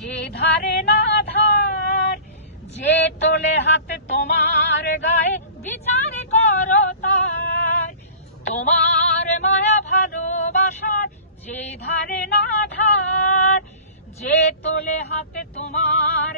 যে ধারে না ধার, যে তোলে হাতে তোমার গায়ে বিচার করো তার। তোমার মায়া ভালোবাসার যে ধারে না ধার, যে তোলে হাতে তোমার